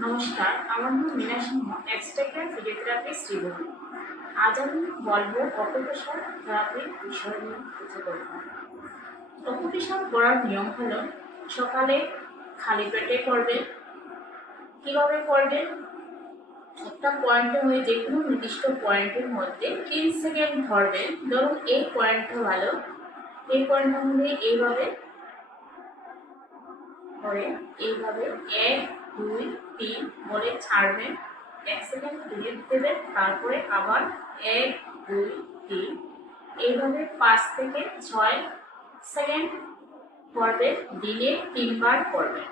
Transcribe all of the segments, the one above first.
নমস্কার, আমার নাম মীনা সিংহ, এক্সটেকেন ফিজিওথেরাপি শ্রীভূমি। আজ আমি বলবো অকুপেশন থেরাপির বিষয় নিয়ে কিছু কথা। অকুপেশন করার নিয়ম হলো সকালে খালি পেটে করবেন। কীভাবে করবেন? একটা পয়েন্টে হয়ে যে কোনো নির্দিষ্ট পয়েন্টের মধ্যে 3 সেকেন্ড ধরবেন। ধরুন এই পয়েন্টটা ভালো, এই পয়েন্টটা হলে এইভাবে করে এইভাবে 1 2 3 বলে ছাড়বেন। 1 সেকেন্ড ব্রেক দেবেন, তারপরে আবার 1 2 3 এইভাবে 5 থেকে 6 সেকেন্ড করবেন। দিনে 3 বার করবেন।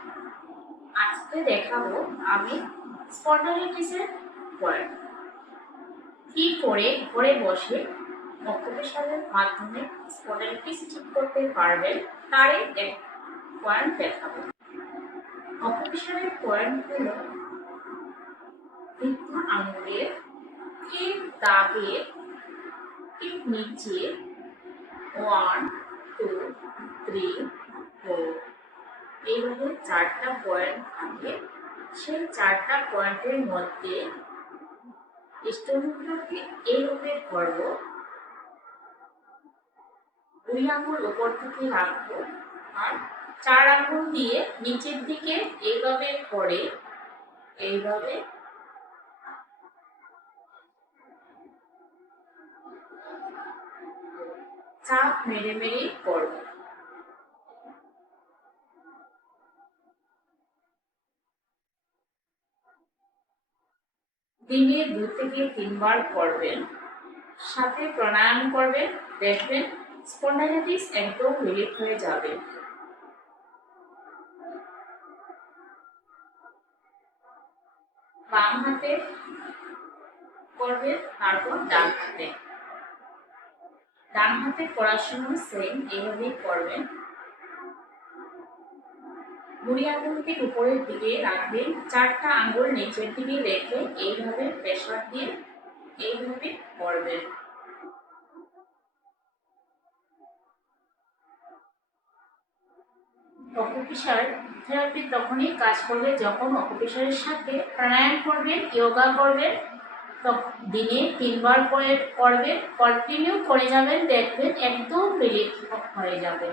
আজকে দেখাবো আমি স্পন্টানিটিসের পয়েন্ট কি করে ঘরে বসে অকুপেশনের মাধ্যমে স্পন্টানিটিস ঠিক করতে পারবেন তারই এক পয়েন্ট দেখাবো। অকুপেশনের পয়েন্ট হলো বৃদ্ধ আঙুলের ঠিক দাগের ঠিক নিচে 1 2 3 4 এইভাবে 4টা পয়েন্ট থাকে। সেই 4টা পয়েন্টের মধ্যে স্টোনগুলোকে এইভাবে করবো, 2 আঙুল উপর থেকে রাখবো আর 4 আঙুল দিয়ে নিচের দিকে এইভাবে করে এইভাবে চাপ মেরে মেরে করব। দিনে 2 থেকে 3 বার করবেন, সাথে প্রাণায়াম করবেন। দেখবেন স্পন্টানিটিস একদম রিলিফ হয়ে যাবে। বাম হাতে করবেন, তারপর ডান হাতে। ডান হাতে করার সময় সেম এইভাবেই করবেন। বুড়ি আঙুলকে উপরের দিকে রাখবেন, 4টা আঙুল নিচের দিকে রেখে এইভাবে প্রেসার দিয়ে এইভাবে করবেন। অকুপেশন থেরাপি তখনই কাজ করবে যখন অকুপেশনের সাথে প্রাণায়াম করবেন, যোগা করবেন। দিনে 3 বার করে করবেন, কন্টিনিউ করে যাবেন, দেখবেন একদম রিলিফ হয়ে যাবে।